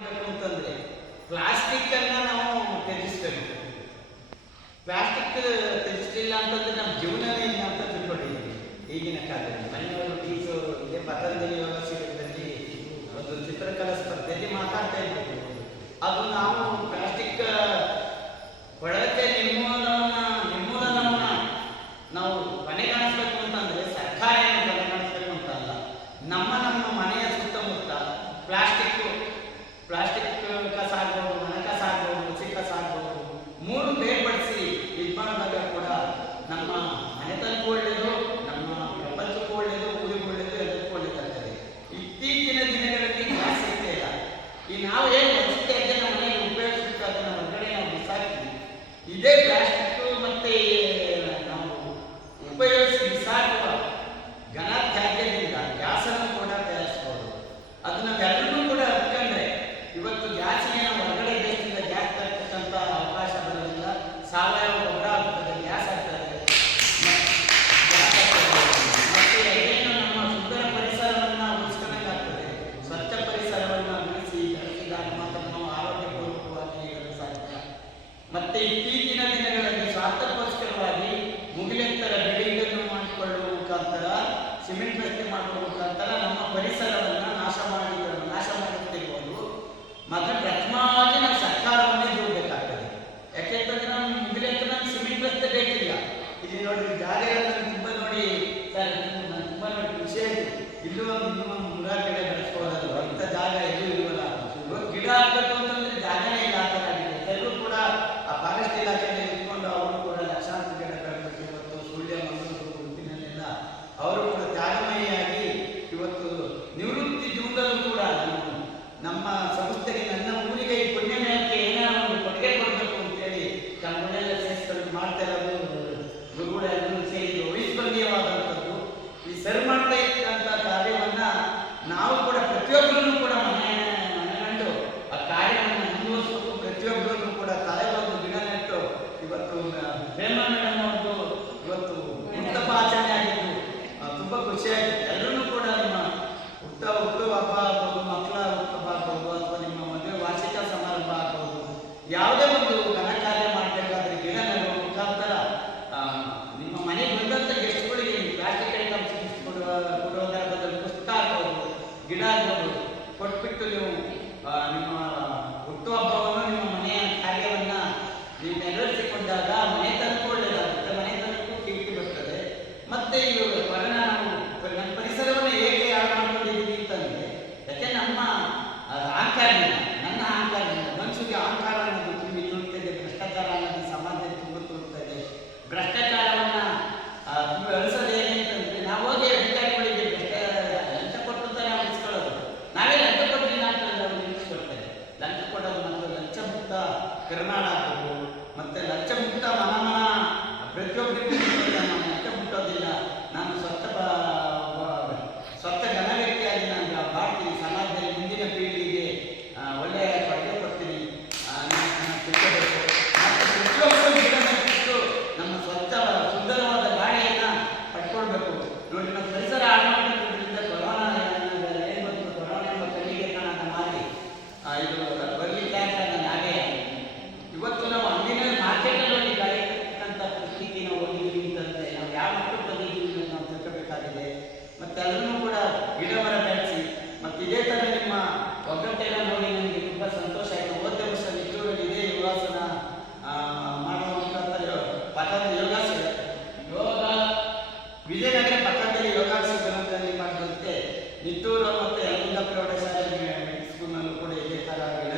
ಅಂತಂದ್ರೆ ಪ್ಲಾಸ್ಟಿಕ್ ಅನ್ನ ನಾವು ತ್ಯಜಿಸಬೇಕು. ಪ್ಲಾಸ್ಟಿಕ್ ತ್ಯಜಿಸಲಿಲ್ಲ ಅಂತಂದ್ರೆ ನಮ್ಮ ಜೀವನನೇ ಇಲ್ಲ ಅಂತ ತಿಳ್ಕೊಂಡಿದ್ದೀವಿ ಈಗಿನ ಕಾಲದಲ್ಲಿ. ಮನೆಯವರು ಟೀಚರು ಇದೇ ಪತಂಜಲಿ ಯೋಗ ಶಿಬಿರದಲ್ಲಿ ಒಂದು ಚಿತ್ರಕಲಾ ಸ್ಪರ್ಧೆಯಲ್ಲಿ ಮಾತಾಡ್ತಾ ಇದ್ದೀವಿ. ಅದು ನಾವು ಪ್ಲಾಸ್ಟಿಕ್ ಬಳಕೆ ನಿರ್ಮೂಲನವನ್ನ ನಾವು ಕೊನೆಗಾಣಿಸ್ಬೇಕು ಅಂತಂದ್ರೆ ಸರ್ಕಾರ ಏನು ಕೊನೆಗಾಣಿಸ್ಬೇಕು ಅಂತ ಅಲ್ಲ, ನಮ್ಮ ಮನೆಯ ಸುತ್ತಮುತ್ತ ಪ್ಲಾಸ್ಟಿಕ್ ಕಸ ಆಗ್ಬೋದು, ಮನೆ ಕಸ ಆಗ್ಬೋದು, ಹುಸಿ ಕಸ ಆಗ್ಬೋದು, ಮೂರು ಬೇರ್ಪಡಿಸಿ ಇದು ಮಾಡಿದಾಗ ಕೂಡ ನಮ್ಮ ಮನೆತನಕ್ಕೂ ಒಳ್ಳೆಯದು, ನಮ್ಮ ಪ್ರಪಂಚಕ್ಕೂ ಒಳ್ಳೆಯದು, ಊರಿಗೂ ಒಳ್ಳೆಯದು, ಎಲ್ಲದಕ್ಕೂ ಒಳ್ಳೆಯದಾಗ್ತದೆ. ಇತ್ತೀಚಿನ ದಿನಗಳಲ್ಲಿ ಗ್ಯಾಸ್ ಸಿಗ್ತಾ ಇಲ್ಲ. ಈ ನಾವು ಏನು ಅಷ್ಟೇ ಜನ ಮನೆಗೆ ಉಪಯೋಗಿಸುತ್ತೆ ಅದನ್ನು ಹೊರಗಡೆ ನಾವು ಬಿಸಾಕಿ ಇದೇ ಪ್ಲಾಸ್ಟಿಕ್ ಮತ್ತೆ ನಾವು ಉಪಯೋಗಿಸಿ ಬಿಸಾಕುವ ಘನ ತ್ಯಾಜ್ಯದಿಂದ ಗ್ಯಾಸನ್ನು ಕೂಡ ತಯಾರಿಸ್ಬೋದು. ಅದು ನಾವೆಲ್ಲರೂ ಕೂಡ ಹತ್ಕೊಂಡ್ರೆ ಇವತ್ತು ಗ್ಯಾಸಿಗೆ ನಾವು ಹೊರಗಡೆ ದೇಶದಿಂದ ಗ್ಯಾಸ್ ತರ್ತಕ್ಕಂಥ ಅವಕಾಶ ಬರೋದಿಲ್ಲ. ಸಾವಯವ ಗೊಬ್ಬರ ಆಗ್ತದೆ, ಗ್ಯಾಸ್ ಆಗ್ತದೆ, ಮತ್ತೆ ಏನು ನಮ್ಮ ಸುಂದರ ಪರಿಸರವನ್ನು ಉಳಿಸ್ಕೊಂಡಾಗ್ತದೆ. ಸ್ವಚ್ಛ ಪರಿಸರವನ್ನು ಉಳಿಸಿ ಬೆಳೆಸಿದಾಗ ಮಾತ್ರ ನಾವು ಆರೋಗ್ಯಪೂರ್ವಕವಾಗಿ ಇರಲು ಸಾಧ್ಯ. ಮತ್ತೆ ಇತ್ತೀಚಿನ ದಿನಗಳಲ್ಲಿ ಸ್ವಾರ್ಥಕ್ಕೋಸ್ಕರವಾಗಿ ಮುಗಿಲೆತ್ತರ ಬಿಲ್ಡಿಂಗನ್ನು ಮಾಡಿಕೊಳ್ಳುವ ಮುಖಾಂತರ, ಸಿಮೆಂಟ್ ರಸ್ತೆ ಮಾಡುವ ಮುಖಾಂತರ ನಮ್ಮ ಪರಿಸರವನ್ನು ನಾಶ ಮಾಡುತ್ತಿರುವುದು ಮಾತ್ರ ಪ್ರಥಮವಾಗಿ ನಾವು ಸರ್ಕಾರವನ್ನೇ ದೂರಬೇಕಾಗ್ತದೆ. ಯಾಕೆಂತಂದ್ರೆ ನಾವು ಮುಗಿಲೆತ್ತರ ನಮ್ಗೆ ಸಿಮೆಂಟ್ ರಸ್ತೆ ಬೇಕಿಲ್ಲ. ಇಲ್ಲಿ ನೋಡಿ ಜಾಗಗಳನ್ನು ತುಂಬ ನೋಡಿ ಸರ್, ತುಂಬ ನೋಡಿ ಖುಷಿ ಆಯಿತು. ಇನ್ನೂ ಒಂದು ನೂರಾರು ಗಿಡ ಬೆಳೆಸ್ಕೊಳ್ಳೋದು, ಅಂಥ ಜಾಗ ಎಲ್ಲೂ ಇರುವಲ್ಲ. ಗಿಡ ಹಾಕ್ಬೇಕು ಅಂತಂದ್ರೆ ಜಾಗನೇ ಇಲ್ಲ ಆ ಥರ ಆಗಿದೆ. ಎಲ್ಲರೂ ಕೂಡ ಆ ಫಾರೆಸ್ಟ್ ಇಲಾಖೆಯಲ್ಲಿ ನಿಂತ್ಕೊಂಡು ಅವರು ಕೂಡ ಲಕ್ಷಾಂತರ ಗಿಡ ಬೆಳೆದಬೇಕು. ಇವತ್ತು ಸುಳ್ಯ, ಮಂಗಳೂರು, ಉಡುಪಿನಲ್ಲೆಲ್ಲ ಅವರು ಕೂಡ ತ್ಯಾಗಮಯಿಯಾಗಿ ಇವತ್ತು ನಿವೃತ್ತಿ ಜೀವನದಲ್ಲೂ ಕೂಡ ನಮ್ಮ ಸಂಸ್ಥೆಗೆ, ನನ್ನ ಊರಿಗೆ, ಈ ಪುಣ್ಯಮಯಕ್ಕೆ ಏನಾದ್ರು ಒಂದು ಕೊಡುಗೆ ಕೊಡಬೇಕು ಅಂತೇಳಿ ತಮ್ಮನ್ನೆಲ್ಲ ಸೇರಿಸ್ಕೊಂಡು ಮಾಡ್ತಾ ಇರೋದು ಗುರುಗಳೆಲ್ಲರೂ ಸೇರಿ ವೈಸ್ಪರ್ಯವಾದಂಥದ್ದು. ಈ ಸರಿ ಮಾಡ್ತಾ ಇದ್ದಂಥ ಕಾರ್ಯವನ್ನ ನಾವು ಕೂಡ ಪ್ರತಿಯೊಬ್ಬರನ್ನು ಕೂಡ ಮನೆಗಂಡು ಆ ಕಾರ್ಯವನ್ನು ಮುಂದುವರಿಸಬೇಕು. ಪ್ರತಿಯೊಬ್ಬರನ್ನು ಕೂಡ ತಲೆಗೊಂದು ಗಿಡ ನೆಟ್ಟು ಇವತ್ತು ಪ್ರೇಮ ಮೇಡಮ್ ಅವ್ರದ್ದು ಇವತ್ತು ಹುಟ್ಟುಹಬ್ಬ ಆಚರಣೆ ಆಗಿದ್ದು ತುಂಬ ಖುಷಿಯಾಗಿತ್ತು. ಎಲ್ಲರೂ ಕೂಡ ನಿಮ್ಮ ಹುಟ್ಟುಹಬ್ಬ ಆಗ್ಬೋದು, ಮಕ್ಕಳ ಹುಟ್ಟುಹಬ್ಬ ಆಗ್ಬೋದು, ಅಥವಾ ನಿಮ್ಮ ಮದುವೆ ವಾರ್ಷಿಕ ಸಮಾರಂಭ ಆಗ್ಬೋದು, ಯಾವುದೇ ಒಂದು ಘನ ಕಾರ್ಯ ಮಾಡಬೇಕಾದ್ರೆ ಗಿಡ ನೆಡುವ ಮುಖಾಂತರ ನಿಮ್ಮ ಮನೆಗೆ ಬಂದಂಥ ಗೆಸ್ಟ್ಗಳಿಗೆ ಪ್ಲಾಸ್ಟಿಕ್ ಐಟಮ್ಸ್ ಕೊಡುವುದರ ಬದಲು ಪುಸ್ತಕ ಆಗ್ಬೋದು, ಗಿಡ ಆಗ್ಬೋದು ಕೊಟ್ಬಿಟ್ಟು ನೀವು ನಿಮ್ಮ ಹುಟ್ಟುಹಬ್ಬವನ್ನು, ನಿಮ್ಮ ಮನೆಯ ಕಾರ್ಯವನ್ನು ನೀವು ನೆರವೇರಿಸಿಕೊಂಡಾಗ ಮನೆತನಕ್ಕೂ ಒಳ್ಳೆಯದಾಗುತ್ತೆ, ಮನೆತನಕ್ಕೂ ಕೀರ್ತಿ ಬರ್ತದೆ. ಮತ್ತೆ ಇದು ನಮ್ಮ ಪರಿಸರವನ್ನು ಹೇಗೆ ಹಾಳು ಮಾಡ್ಕೊಂಡಿದ್ದೀವಿ ಅಂತಂದರೆ, ಯಾಕೆ ನಮ್ಮ ಅಹಂಕಾರದಿಂದ, ನನ್ನ ಅಹಂಕಾರದಿಂದ ಮನುಷ್ಯರಿಗೆ ಅಹಂಕಾರ ಅನ್ನೋದು ತುಂಬಿ ತುಳಿತಿದೆ. ಭ್ರಷ್ಟಾಚಾರ ಅನ್ನೋದು ಸಮಾಜದಲ್ಲಿ ತುಂಬ ತುಳಿತಾ ಇದೆ. ಭ್ರಷ್ಟಾಚಾರವನ್ನು ಅಳಿಸೋದು ಹೇಗೆ ಅಂತಂದರೆ, ನಾವು ಹೋಗಿ ಅಧಿಕಾರಿಗಳಿಗೆ ಲಂಚ ಕೊಟ್ಟು ನಾವು ಉಳಿಸ್ಕೊಳ್ಳೋದು. ನಾವೇ ಲಂಚ ಕೊಡಲಿಲ್ಲ ಅಂತಂದ್ರೆ ಅವರು ನಿಲ್ಲಿಸ್ಕೊಳ್ತಾರೆ. ಲಂಚ ಕೊಡೋದು ಮತ್ತು ಲಂಚ ಮುಕ್ತ ಕರ್ನಾಡ ಆಗ್ಬೋದು, ಮತ್ತೆ ಲಂಚ ಮುಕ್ತ ಮನ ಪ್ರತಿಯೊಬ್ಬರಿಗೂ ನಾನು ಲಂಚ ಮುಟ್ಟೋದಿಲ್ಲ, ನಾನು ಸ್ವಚ್ಛ ಘನ ವ್ಯಕ್ತಿಯಾಗಿ ನಾನು ಮಾಡ್ತೀನಿ, ಸಮಾಜದಲ್ಲಿ ಮುಂದಿನ ಪೀಳಿಗೆಗೆ ಒಳ್ಳೆಯ ಕೊಡುಗೆ ಕೊಡ್ತೀನಿ ತಿಳ್ಕೋಬೇಕು. ಮತ್ತು ಪ್ರತಿಯೊಬ್ಬರು ಗಿಡ ನೆಟ್ಟು ನಮ್ಮ ಸ್ವಚ್ಛ ಸುಂದರವಾದ ಗಾಳಿಯನ್ನು ಪಡ್ಕೊಳ್ಬೇಕು. ನೋಡಿ, ನಮ್ಮ ಪರಿಸರ ಹಾಳು ಮಾಡೋದ್ರಿಂದ ಕೊರೋನಾ ಏನು ಬಂತು, ಕೊರೋನಾ ಎಂಬ ಕಣ್ಣಿಗೆ ಕಾಣದ ಮಾರಿ ಇದು ಬರಲಿಕ್ಕೆ ಅಂತ ನನ್ನ ಹಾಗೆ. ಇವತ್ತು ನಾವು ಅಂದಿನ ಮಾರ್ಕೆಟಲ್ಲಿ ಗಾಳಿರ್ತಕ್ಕಂಥ ಪರಿಸ್ಥಿತಿ ನಾವು ಹೋಗಿದ್ದೀವಿ ಅಂತಂದರೆ ನಾವು ಯಾವ ಮಕ್ಕಳು ಬಂದಿದ್ದೀವಿ ನಾವು ತಿಳ್ಕೋಬೇಕಾಗಿದೆ. ಮತ್ತು ಅದನ್ನು ಕೂಡ ಗಿಡ ಮರ ಬೆಳೆಸಿ, ಮತ್ತು ಇದೇ ಥರ ನಿಮ್ಮ ಒಗ್ಗಟ್ಟೆಲ್ಲ ನೋಡಿ ನನಗೆ ತುಂಬ ಸಂತೋಷ ಆಯಿತು. ಹೋದ ವರ್ಷ ನಿಟ್ಟೂರಲ್ಲಿ ಇದೇ ಯೋಗಾಸನ ಮಾಡುವ ಮುಖಾಂತರ ಪತಂಜಲಿ ಯೋಗ ವಿಜಯನಗರ ಪತಂಜಲಿ ಯೋಗಾಸನದಲ್ಲಿ ಮಾಡಿದಂತೆ ನಿಟ್ಟೂರು ಮತ್ತು ಯಲಬುರ್ಗಾ ಪ್ರೌಢಶಾಲೆ ಮಿಡ್ಲ್ ಸ್ಕೂಲ್ನಲ್ಲೂ ಕೂಡ ಇದೇ ಥರ ಗಿಡ